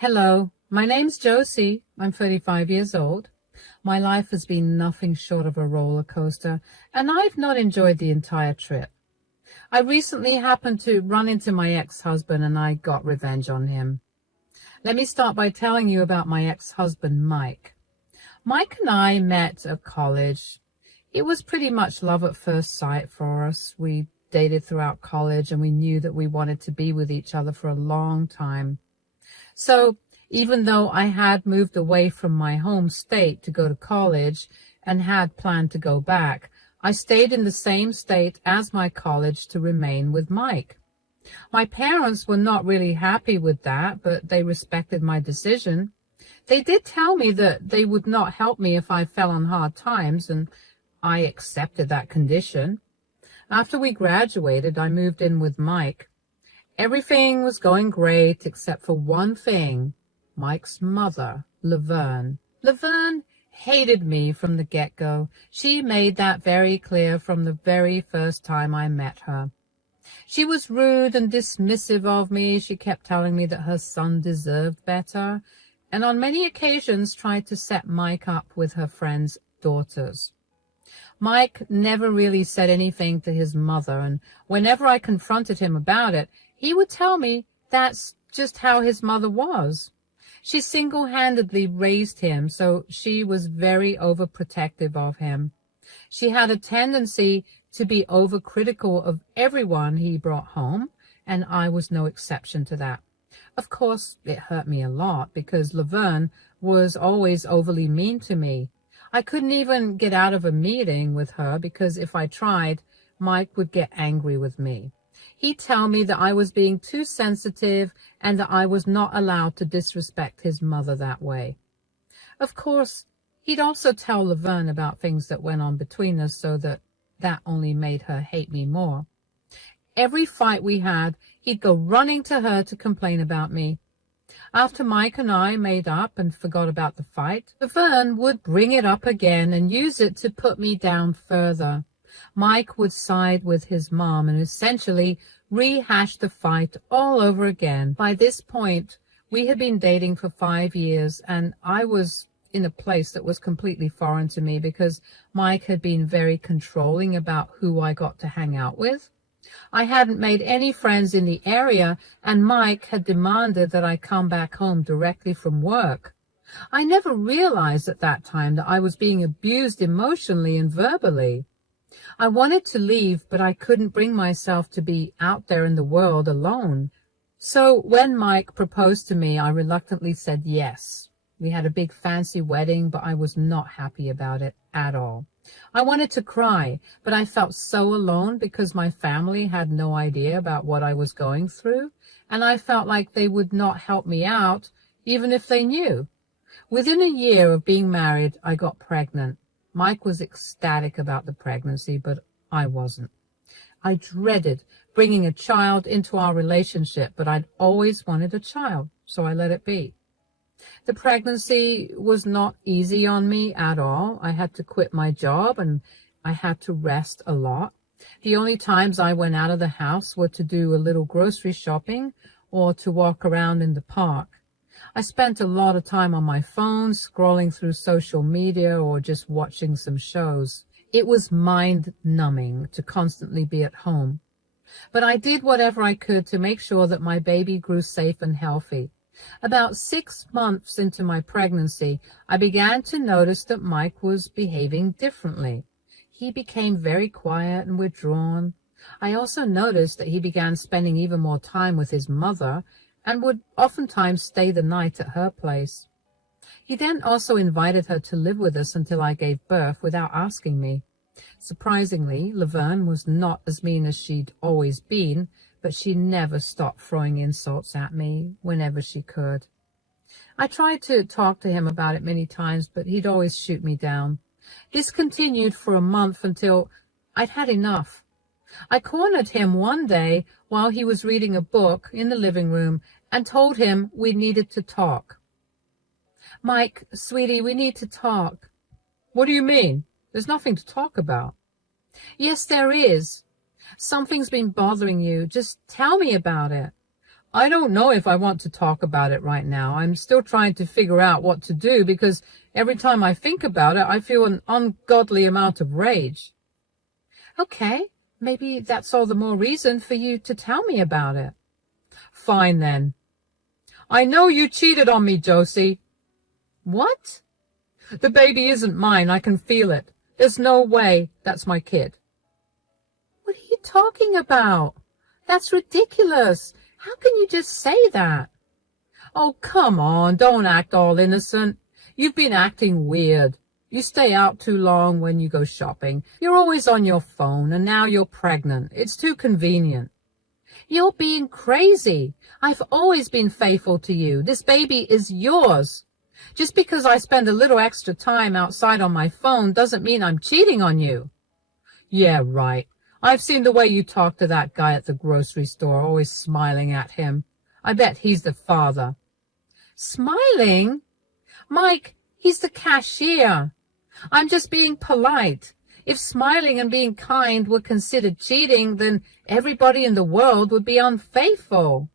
Hello, my name's Josie. I'm 35 years old. My life has been nothing short of a roller coaster, and I've not enjoyed the entire trip. I recently happened to run into my ex-husband, and I got revenge on him. Let me start by telling you about my ex-husband, Mike. Mike and I met at college. It was pretty much love at first sight for us. We dated throughout college, and we knew that we wanted to be with each other for a long time. So even though I had moved away from my home state to go to college and had planned to go back, I stayed in the same state as my college to remain with Mike. My parents were not really happy with that, but they respected my decision. They did tell me that they would not help me if I fell on hard times, and I accepted that condition. After we graduated, I moved in with Mike. Everything was going great except for one thing: Mike's mother, Laverne. Laverne hated me from the get-go. She made that very clear from the very first time I met her. She was rude and dismissive of me. She kept telling me that her son deserved better, and on many occasions tried to set Mike up with her friends' daughters. Mike never really said anything to his mother, and whenever I confronted him about it, he would tell me that's just how his mother was. She single-handedly raised him, so she was very overprotective of him. She had a tendency to be overcritical of everyone he brought home, and I was no exception to that. Of course, it hurt me a lot because Laverne was always overly mean to me. I couldn't even get out of a meeting with her because if I tried, Mike would get angry with me. He'd tell me that I was being too sensitive and that I was not allowed to disrespect his mother that way. Of course, he'd also tell Laverne about things that went on between us, so that only made her hate me more. Every fight we had, he'd go running to her to complain about me. After Mike and I made up and forgot about the fight, Laverne would bring it up again and use it to put me down further. Mike would side with his mom and essentially rehash the fight all over again. By this point, we had been dating for 5 years, and I was in a place that was completely foreign to me because Mike had been very controlling about who I got to hang out with. I hadn't made any friends in the area, and Mike had demanded that I come back home directly from work. I never realized at that time that I was being abused emotionally and verbally. I wanted to leave, but I couldn't bring myself to be out there in the world alone. So when Mike proposed to me, I reluctantly said yes. We had a big fancy wedding, but I was not happy about it at all. I wanted to cry, but I felt so alone because my family had no idea about what I was going through, and I felt like they would not help me out, even if they knew. Within a year of being married, I got pregnant. Mike was ecstatic about the pregnancy, but I wasn't. I dreaded bringing a child into our relationship, but I'd always wanted a child, so I let it be. The pregnancy was not easy on me at all. I had to quit my job and I had to rest a lot. The only times I went out of the house were to do a little grocery shopping or to walk around in the park. I spent a lot of time on my phone, scrolling through social media or just watching some shows. It was mind-numbing to constantly be at home. But I did whatever I could to make sure that my baby grew safe and healthy. About 6 months into my pregnancy, I began to notice that Mike was behaving differently. He became very quiet and withdrawn. I also noticed that he began spending even more time with his mother and would oftentimes stay the night at her place. He then also invited her to live with us until I gave birth without asking me. Surprisingly, Laverne was not as mean as she'd always been, but she never stopped throwing insults at me whenever she could. I tried to talk to him about it many times, but he'd always shoot me down. This continued for a month until I'd had enough. I cornered him one day while he was reading a book in the living room and told him we needed to talk. "Mike, sweetie, we need to talk." "What do you mean? There's nothing to talk about." "Yes, there is. Something's been bothering you. Just tell me about it." I don't know if I want to talk about it right now. I'm still trying to figure out what to do because every time I think about it, I feel an ungodly amount of rage. Okay, maybe that's all the more reason for you to tell me about it. Fine then. I know you cheated on me, Josie. What? The baby isn't mine. I can feel it. There's no way that's my kid. What are you talking about? That's ridiculous. How can you just say that? Oh, come on. Don't act all innocent. You've been acting weird. You stay out too long when you go shopping. You're always on your phone, and now you're pregnant. It's too convenient. You're being crazy. I've always been faithful to you. This baby is yours. Just because I spend a little extra time outside on my phone doesn't mean I'm cheating on you. Yeah, right. I've seen the way you talk to that guy at the grocery store, always smiling at him. I bet he's the father. Smiling? Mike, he's the cashier. I'm just being polite. If smiling and being kind were considered cheating, then everybody in the world would be unfaithful.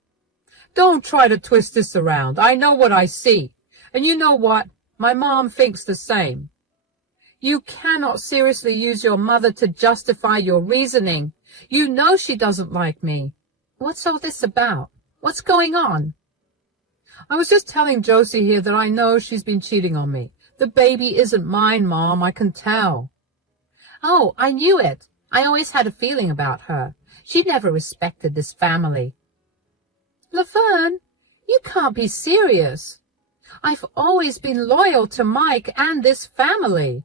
Don't try to twist this around. I know what I see. And you know what? My mom thinks the same. You cannot seriously use your mother to justify your reasoning. You know she doesn't like me. What's all this about? What's going on? I was just telling Josie here that I know she's been cheating on me. The baby isn't mine, Mom. I can tell. Oh, I knew it. I always had a feeling about her. She never respected this family. Laverne, you can't be serious. I've always been loyal to Mike and this family.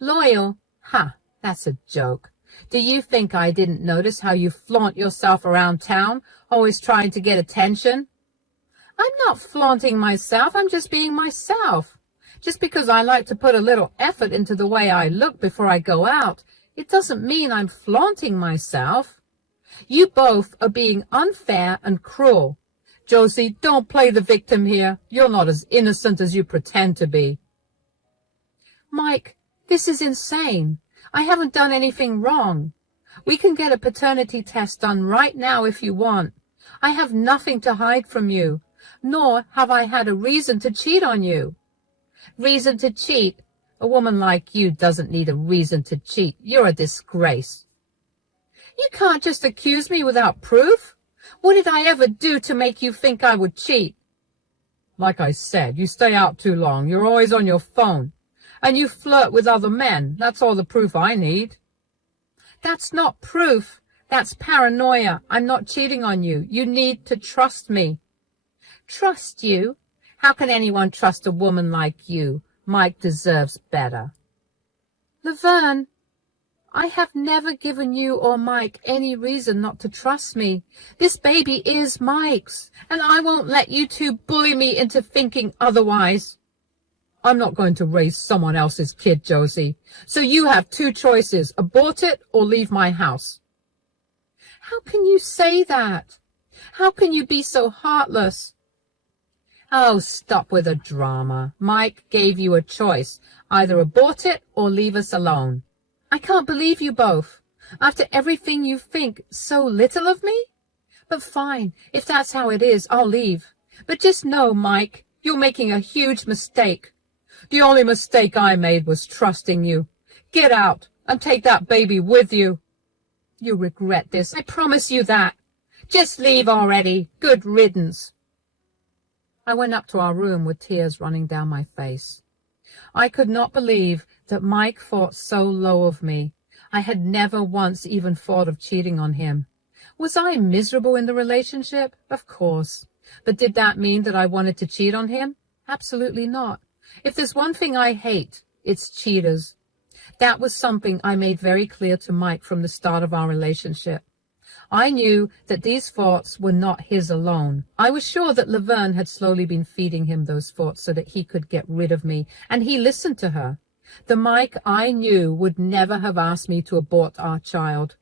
Loyal? Ha, that's a joke. Do you think I didn't notice how you flaunt yourself around town, always trying to get attention? I'm not flaunting myself, I'm just being myself. Just because I like to put a little effort into the way I look before I go out, it doesn't mean I'm flaunting myself. You both are being unfair and cruel. Josie, don't play the victim here. You're not as innocent as you pretend to be. Mike, this is insane. I haven't done anything wrong. We can get a paternity test done right now if you want. I have nothing to hide from you, nor have I had a reason to cheat on you. Reason to cheat? A woman like you doesn't need a reason to cheat. You're a disgrace. You can't just accuse me without proof. What did I ever do to make you think I would cheat? Like I said, you stay out too long. You're always on your phone. And you flirt with other men. That's all the proof I need. That's not proof. That's paranoia. I'm not cheating on you. You need to trust me. Trust you? How can anyone trust a woman like you? Mike deserves better. Laverne, I have never given you or Mike any reason not to trust me. This baby is Mike's, and I won't let you two bully me into thinking otherwise. I'm not going to raise someone else's kid, Josie. So you have two choices, abort it or leave my house. How can you say that? How can you be so heartless? Oh, stop with the drama. Mike gave you a choice. Either abort it or leave us alone. I can't believe you both. After everything you think so little of me? But fine, if that's how it is, I'll leave. But just know, Mike, you're making a huge mistake. The only mistake I made was trusting you. Get out and take that baby with you. You'll regret this, I promise you that. Just leave already. Good riddance. I went up to our room with tears running down my face. I could not believe that Mike thought so low of me. I had never once even thought of cheating on him. Was I miserable in the relationship? Of course. But did that mean that I wanted to cheat on him? Absolutely not. If there's one thing I hate, it's cheaters. That was something I made very clear to Mike from the start of our relationship. I knew that these thoughts were not his alone. I was sure that Laverne had slowly been feeding him those thoughts so that he could get rid of me, and he listened to her. The Mike I knew would never have asked me to abort our child.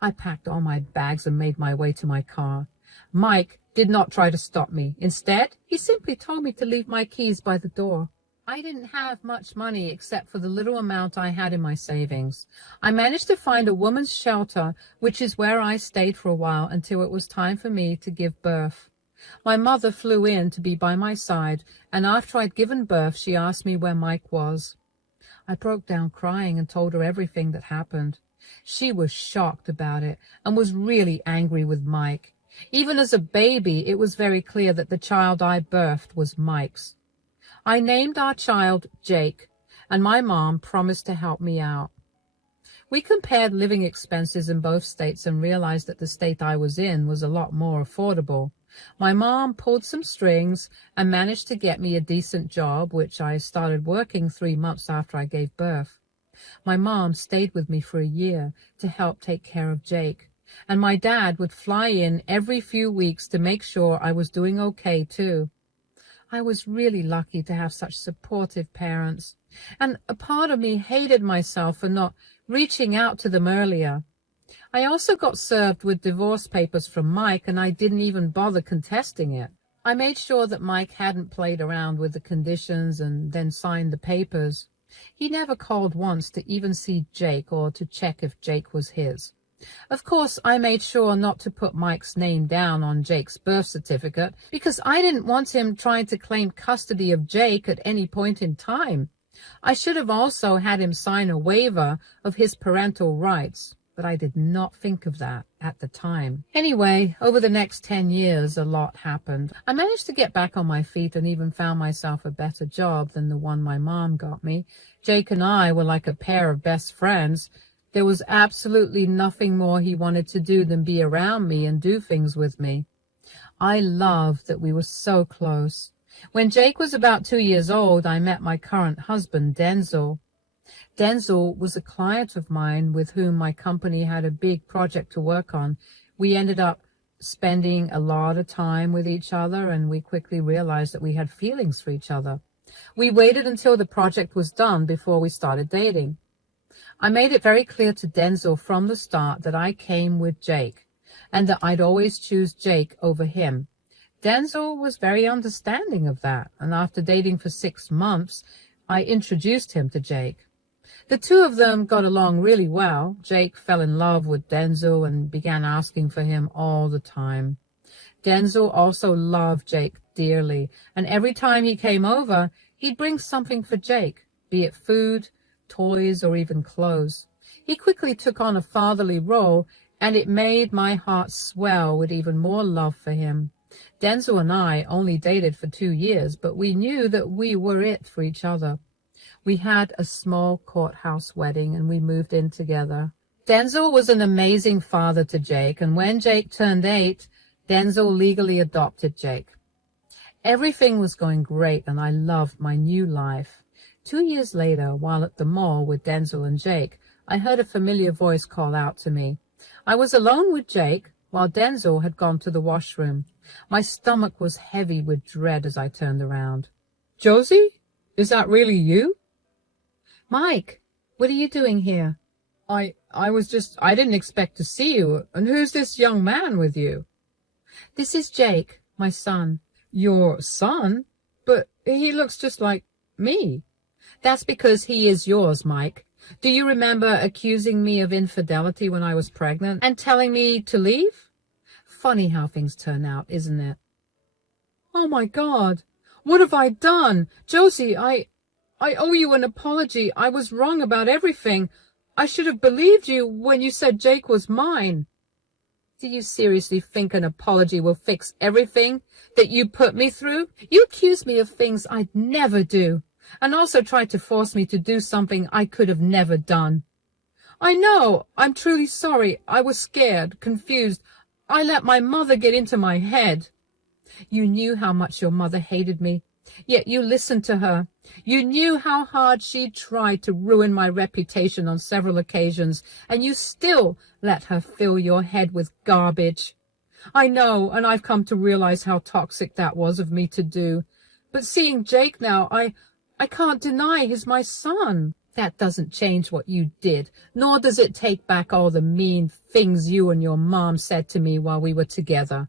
I packed all my bags and made my way to my car. Mike did not try to stop me. Instead, he simply told me to leave my keys by the door. I didn't have much money except for the little amount I had in my savings. I managed to find a woman's shelter, which is where I stayed for a while until it was time for me to give birth. My mother flew in to be by my side, and after I'd given birth, she asked me where Mike was. I broke down crying and told her everything that happened. She was shocked about it and was really angry with Mike. Even as a baby, it was very clear that the child I birthed was Mike's. I named our child Jake, and my mom promised to help me out. We compared living expenses in both states and realized that the state I was in was a lot more affordable. My mom pulled some strings and managed to get me a decent job, which I started working 3 months after I gave birth. My mom stayed with me for a year to help take care of Jake, and my dad would fly in every few weeks to make sure I was doing okay too. I was really lucky to have such supportive parents, and a part of me hated myself for not reaching out to them earlier. I also got served with divorce papers from Mike, and I didn't even bother contesting it. I made sure that Mike hadn't played around with the conditions and then signed the papers. He never called once to even see Jake or to check if Jake was his. Of course, I made sure not to put Mike's name down on Jake's birth certificate because I didn't want him trying to claim custody of Jake at any point in time. I should have also had him sign a waiver of his parental rights, but I did not think of that at the time. Anyway, over the next 10 years, a lot happened. I managed to get back on my feet and even found myself a better job than the one my mom got me. Jake and I were like a pair of best friends. There was absolutely nothing more he wanted to do than be around me and do things with me. I loved that we were so close. When Jake was about 2 years old, I met my current husband, Denzel. Denzel was a client of mine with whom my company had a big project to work on. We ended up spending a lot of time with each other, and we quickly realized that we had feelings for each other. We waited until the project was done before we started dating. I made it very clear to Denzel from the start that I came with Jake, and that I'd always choose Jake over him. Denzel was very understanding of that, and after dating for 6 months, I introduced him to Jake. The two of them got along really well. Jake fell in love with Denzel and began asking for him all the time. Denzel also loved Jake dearly, and every time he came over, he'd bring something for Jake, be it food, toys, or even clothes. He quickly took on a fatherly role, and it made my heart swell with even more love for him. Denzel and I only dated for 2 years, but we knew that we were it for each other. We had a small courthouse wedding, and we moved in together. Denzel was an amazing father to Jake, and when Jake turned 8, Denzel legally adopted Jake. Everything was going great, and I loved my new life. 2 years later, while at the mall with Denzel and Jake, I heard a familiar voice call out to me. I was alone with Jake, while Denzel had gone to the washroom. My stomach was heavy with dread as I turned around. "Josie, is that really you?" "Mike, what are you doing here?" I didn't expect to see you. And who's this young man with you?" "This is Jake, my son." "Your son? But he looks just like me." "That's because he is yours, Mike. Do you remember accusing me of infidelity when I was pregnant and telling me to leave? Funny how things turn out, isn't it?" "Oh, my God. What have I done? Josie, I owe you an apology. I was wrong about everything. I should have believed you when you said Jake was mine." "Do you seriously think an apology will fix everything that you put me through? You accuse me of things I'd never do, and also tried to force me to do something I could have never done." "I know. I'm truly sorry. I was scared, confused. I let my mother get into my head." "You knew how much your mother hated me, yet you listened to her. You knew how hard she tried to ruin my reputation on several occasions, and you still let her fill your head with garbage. I know, and I've come to realize how toxic that was of me to do. But seeing Jake now, I can't deny he's my son. That doesn't change what you did, nor does it take back all the mean things you and your mom said to me while we were together.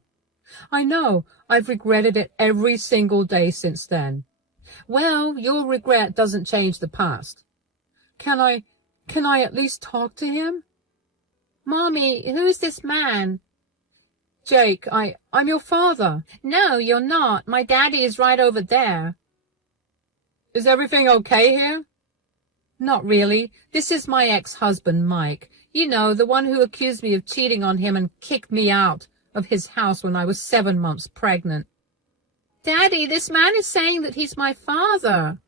I know, I've regretted it every single day since then." "Well, your regret doesn't change the past." Can I at least talk to him?" "Mommy, who is this man?" Jake, I'm your father. No, you're not. My daddy is right over there. Is everything okay here? Not really. This is my ex-husband, Mike. You know, the one who accused me of cheating on him and kicked me out of his house when I was 7 months pregnant. Daddy, this man is saying that he's my father.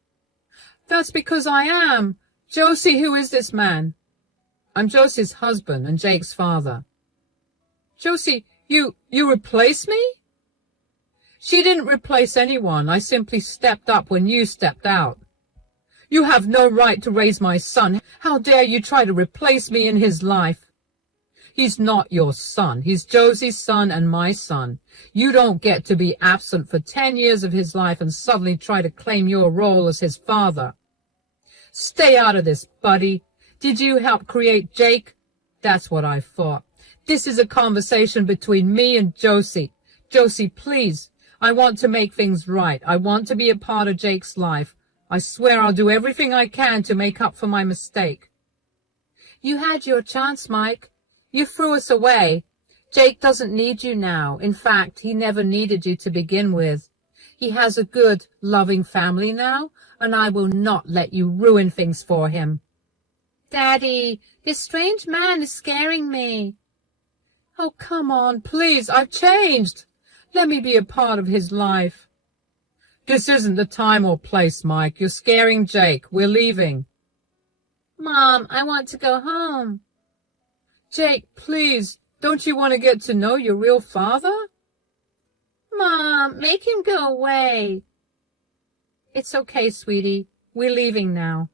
That's because I am. Josie, who is this man? I'm Josie's husband and Jake's father. Josie, you replaced me? She didn't replace anyone. I simply stepped up when you stepped out. You have no right to raise my son. How dare you try to replace me in his life? He's not your son. He's Josie's son and my son. You don't get to be absent for 10 years of his life and suddenly try to claim your role as his father. Stay out of this, buddy. Did you help create Jake? That's what I thought. This is a conversation between me and Josie. Josie, please. I want to make things right. I want to be a part of Jake's life. I swear I'll do everything I can to make up for my mistake. You had your chance, Mike. You threw us away. Jake doesn't need you now. In fact, he never needed you to begin with. He has a good, loving family now, and I will not let you ruin things for him. Daddy, this strange man is scaring me. Oh, come on, please. I've changed. Let me be a part of his life. This isn't the time or place, Mike. You're scaring Jake. We're leaving. Mom, I want to go home. Jake, please. Don't you want to get to know your real father? Mom, make him go away. It's okay, sweetie. We're leaving now.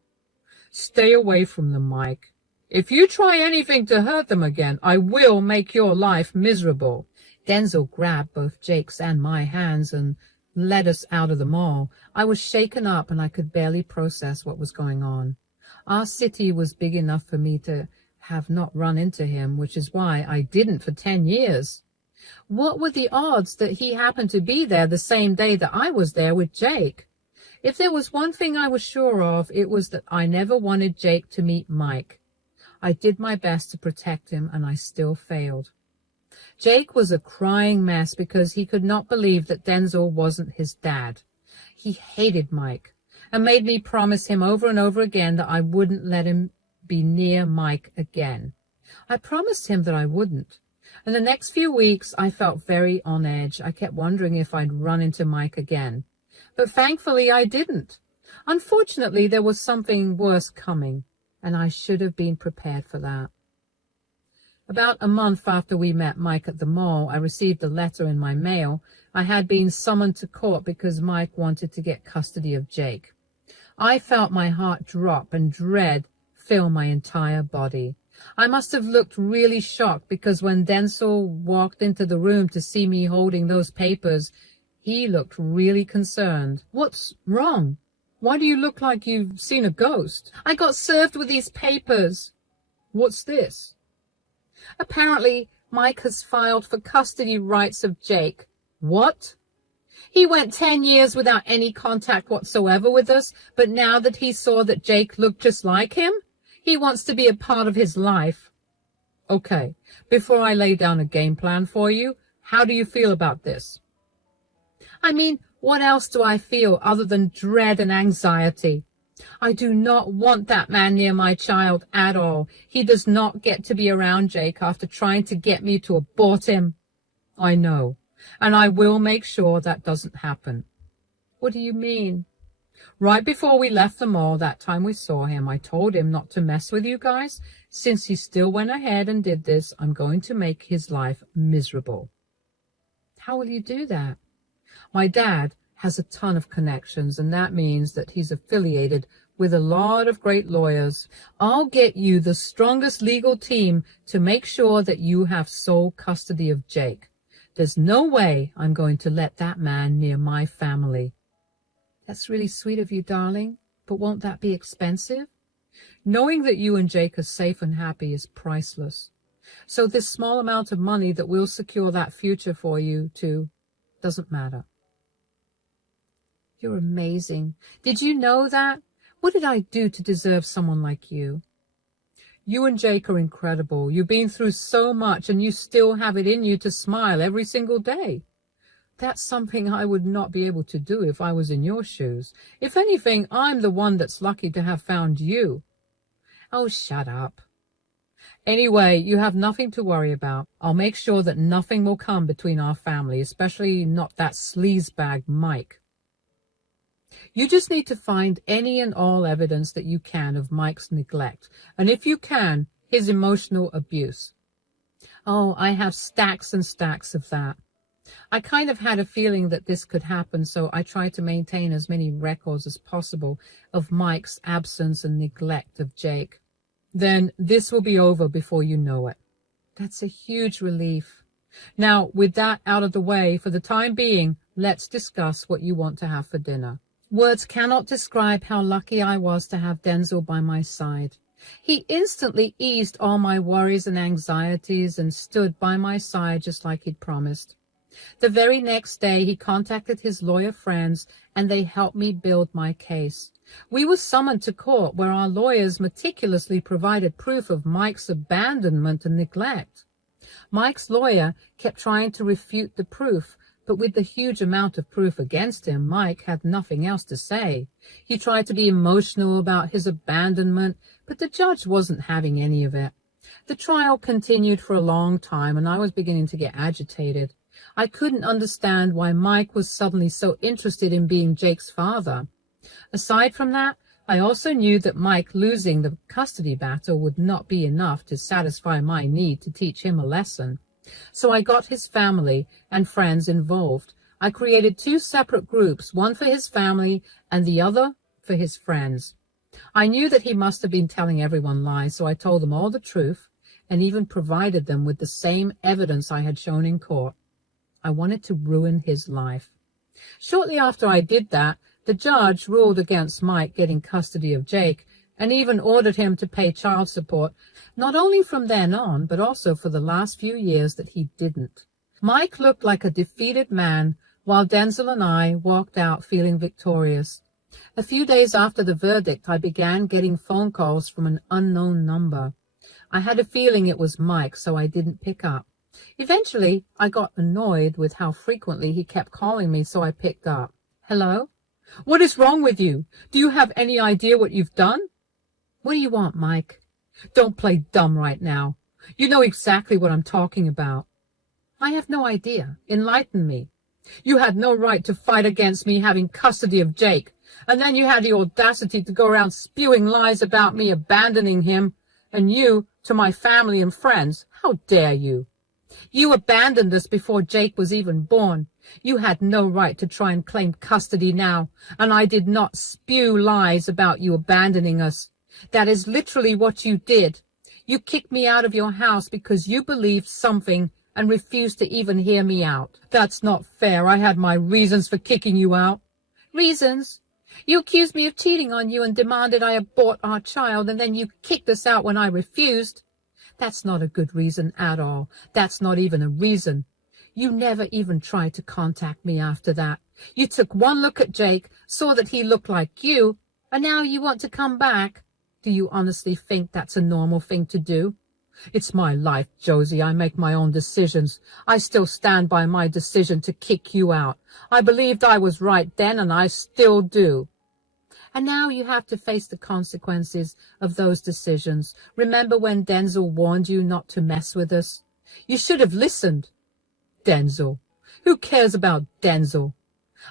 Stay away from them, Mike. If you try anything to hurt them again, I will make your life miserable. Denzel grabbed both Jake's and my hands and led us out of the mall. I was shaken up and I could barely process what was going on. Our city was big enough for me to have not run into him, which is why I didn't for 10 years. What were the odds that he happened to be there the same day that I was there with Jake? If there was one thing I was sure of, it was that I never wanted Jake to meet Mike. I did my best to protect him, and I still failed. Jake was a crying mess because he could not believe that Denzel wasn't his dad. He hated Mike and made me promise him over and over again that I wouldn't let him be near Mike again. I promised him that I wouldn't. And the next few weeks, I felt very on edge. I kept wondering if I'd run into Mike again. But thankfully, I didn't. Unfortunately, there was something worse coming, and I should have been prepared for that. About a month after we met Mike at the mall, I received a letter in my mail. I had been summoned to court because Mike wanted to get custody of Jake. I felt my heart drop and dread fill my entire body. I must have looked really shocked because when Denzel walked into the room to see me holding those papers, he looked really concerned. What's wrong? Why do you look like you've seen a ghost? I got served with these papers. What's this? Apparently, Mike has filed for custody rights of Jake. What? He went 10 years without any contact whatsoever with us, but now that he saw that Jake looked just like him, he wants to be a part of his life. Okay, before I lay down a game plan for you, how do you feel about this? I mean, what else do I feel other than dread and anxiety? I do not want that man near my child at all. He does not get to be around Jake after trying to get me to abort him. I know, and I will make sure that doesn't happen. What do you mean? Right before we left the mall that time we saw him, I told him not to mess with you guys. Since he still went ahead and did this, I'm going to make his life miserable. How will you do that? My dad has a ton of connections, and that means that he's affiliated with a lot of great lawyers. I'll get you the strongest legal team to make sure that you have sole custody of Jake. There's no way I'm going to let that man near my family. That's really sweet of you, darling, but won't that be expensive? Knowing that you and Jake are safe and happy is priceless. So this small amount of money that will secure that future for you two doesn't matter. You're amazing. Did you know that? What did I do to deserve someone like you? You and Jake are incredible. You've been through so much and you still have it in you to smile every single day. That's something I would not be able to do if I was in your shoes. If anything, I'm the one that's lucky to have found you. Oh, shut up. Anyway, you have nothing to worry about. I'll make sure that nothing will come between our family, especially not that sleazebag Mike. You just need to find any and all evidence that you can of Mike's neglect, and if you can, his emotional abuse. Oh, I have stacks and stacks of that. I kind of had a feeling that this could happen, so I tried to maintain as many records as possible of Mike's absence and neglect of Jake. Then this will be over before you know it. That's a huge relief. Now, with that out of the way, for the time being, let's discuss what you want to have for dinner. Words cannot describe how lucky I was to have Denzel by my side. He instantly eased all my worries and anxieties and stood by my side just like he'd promised. The very next day, he contacted his lawyer friends, and they helped me build my case. We were summoned to court, where our lawyers meticulously provided proof of Mike's abandonment and neglect. Mike's lawyer kept trying to refute the proof, but with the huge amount of proof against him, Mike had nothing else to say. He tried to be emotional about his abandonment, but the judge wasn't having any of it. The trial continued for a long time, and I was beginning to get agitated. I couldn't understand why Mike was suddenly so interested in being Jake's father. Aside from that, I also knew that Mike losing the custody battle would not be enough to satisfy my need to teach him a lesson. So I got his family and friends involved. I created 2 separate groups, one for his family and the other for his friends. I knew that he must have been telling everyone lies, so I told them all the truth and even provided them with the same evidence I had shown in court. I wanted to ruin his life. Shortly after I did that, the judge ruled against Mike getting custody of Jake and even ordered him to pay child support, not only from then on, but also for the last few years that he didn't. Mike looked like a defeated man, while Denzel and I walked out feeling victorious. A few days after the verdict, I began getting phone calls from an unknown number. I had a feeling it was Mike, so I didn't pick up. Eventually, I got annoyed with how frequently he kept calling me, so I picked up. Hello? What is wrong with you? Do you have any idea what you've done? What do you want, Mike? Don't play dumb right now. You know exactly what I'm talking about. I have no idea. Enlighten me. You had no right to fight against me having custody of Jake, and then you had the audacity to go around spewing lies about me abandoning him, and you to my family and friends. How dare you? You abandoned us before Jake was even born. You had no right to try and claim custody now, and I did not spew lies about you abandoning us. That is literally what you did. You kicked me out of your house because you believed something and refused to even hear me out. That's not fair. I had my reasons for kicking you out. Reasons? You accused me of cheating on you and demanded I abort our child, and then you kicked us out when I refused. That's not a good reason at all. That's not even a reason. You never even tried to contact me after that. You took one look at Jake, saw that he looked like you, and now you want to come back. Do you honestly think that's a normal thing to do? It's my life, Josie. I make my own decisions. I still stand by my decision to kick you out. I believed I was right then, and I still do. And now you have to face the consequences of those decisions. Remember when Denzel warned you not to mess with us? You should have listened. Denzel. Who cares about Denzel?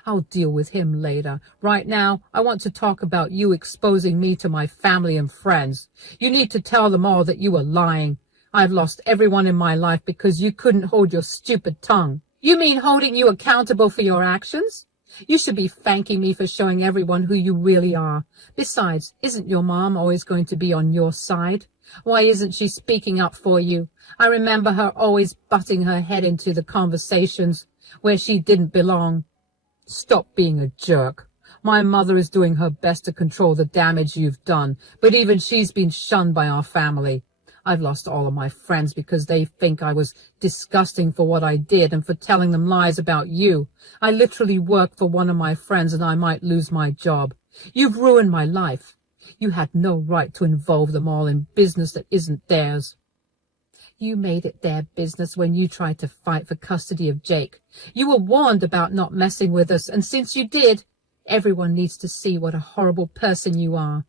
I'll deal with him later. Right now, I want to talk about you exposing me to my family and friends. You need to tell them all that you were lying. I've lost everyone in my life because you couldn't hold your stupid tongue. You mean holding you accountable for your actions? You should be thanking me for showing everyone who you really are. Besides, isn't your mom always going to be on your side? Why isn't she speaking up for you? I remember her always butting her head into the conversations where she didn't belong. Stop being a jerk. My mother is doing her best to control the damage you've done, but even she's been shunned by our family. I've lost all of my friends because they think I was disgusting for what I did and for telling them lies about you. I literally work for one of my friends and I might lose my job. You've ruined my life. You had no right to involve them all in business that isn't theirs. You made it their business when you tried to fight for custody of Jake. You were warned about not messing with us, and since you did, everyone needs to see what a horrible person you are.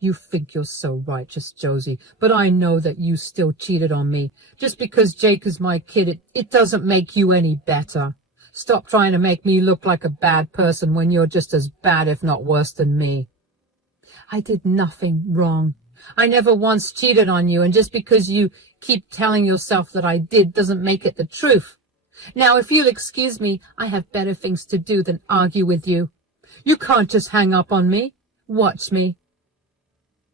You think you're so righteous, Josie, but I know that you still cheated on me. Just because Jake is my kid, it doesn't make you any better. Stop trying to make me look like a bad person when you're just as bad, if not worse, than me. I did nothing wrong. I never once cheated on you, and just because you keep telling yourself that I did doesn't make it the truth. Now, if you'll excuse me, I have better things to do than argue with you. You can't just hang up on me. Watch me.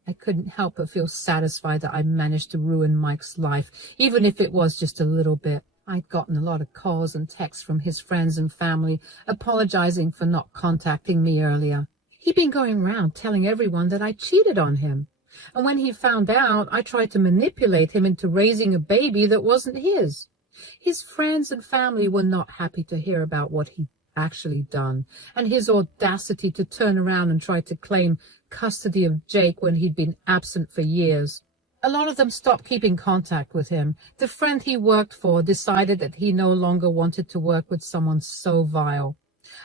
I couldn't help but feel satisfied that I managed to ruin Mike's life, even if it was just a little bit. I'd gotten a lot of calls and texts from his friends and family apologizing for not contacting me earlier. He'd been going around telling everyone that I cheated on him. And when he found out, I tried to manipulate him into raising a baby that wasn't his. His friends and family were not happy to hear about what he'd actually done, and his audacity to turn around and try to claim custody of Jake when he'd been absent for years. A lot of them stopped keeping contact with him. The friend he worked for decided that he no longer wanted to work with someone so vile.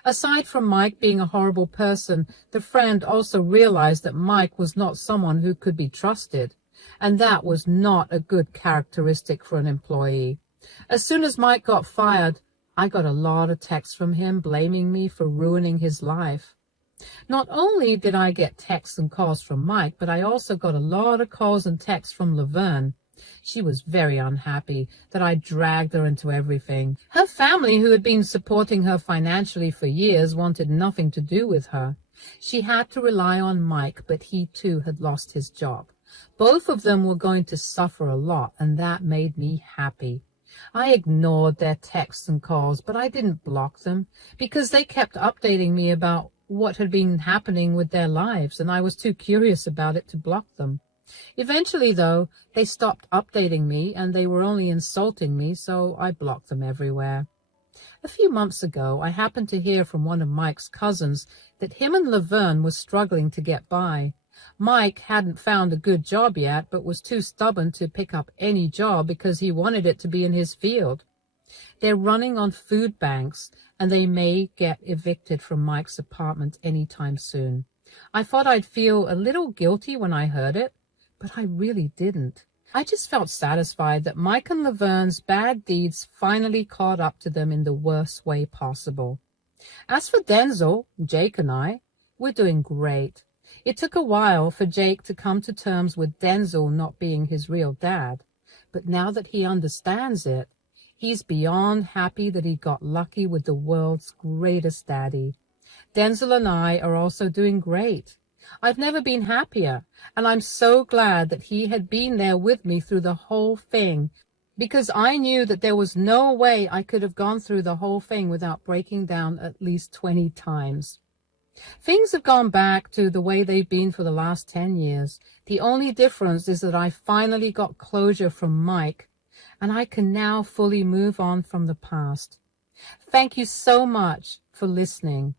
Aside from Mike being a horrible person, the friend also realized that Mike was not someone who could be trusted, and that was not a good characteristic for an employee. As soon as Mike got fired, I got a lot of texts from him blaming me for ruining his life. Not only did I get texts and calls from Mike, but I also got a lot of calls and texts from Laverne. She was very unhappy that I dragged her into everything. Her family, who had been supporting her financially for years, wanted nothing to do with her. She had to rely on Mike, but he too had lost his job. Both of them were going to suffer a lot, and that made me happy. I ignored their texts and calls, but I didn't block them, because they kept updating me about what had been happening with their lives, and I was too curious about it to block them. Eventually, though, they stopped updating me, and they were only insulting me, so I blocked them everywhere. A few months ago, I happened to hear from one of Mike's cousins that him and Laverne was struggling to get by. Mike hadn't found a good job yet, but was too stubborn to pick up any job because he wanted it to be in his field. They're running on food banks, and they may get evicted from Mike's apartment any time soon. I thought I'd feel a little guilty when I heard it, but I really didn't. I just felt satisfied that Mike and Laverne's bad deeds finally caught up to them in the worst way possible. As for Denzel, Jake and I, we're doing great. It took a while for Jake to come to terms with Denzel not being his real dad, but now that he understands it, he's beyond happy that he got lucky with the world's greatest daddy. Denzel and I are also doing great. I've never been happier, and I'm so glad that he had been there with me through the whole thing, because I knew that there was no way I could have gone through the whole thing without breaking down at least 20 times. Things have gone back to the way they've been for the last 10 years. The only difference is that I finally got closure from Mike, and I can now fully move on from the past. Thank you so much for listening.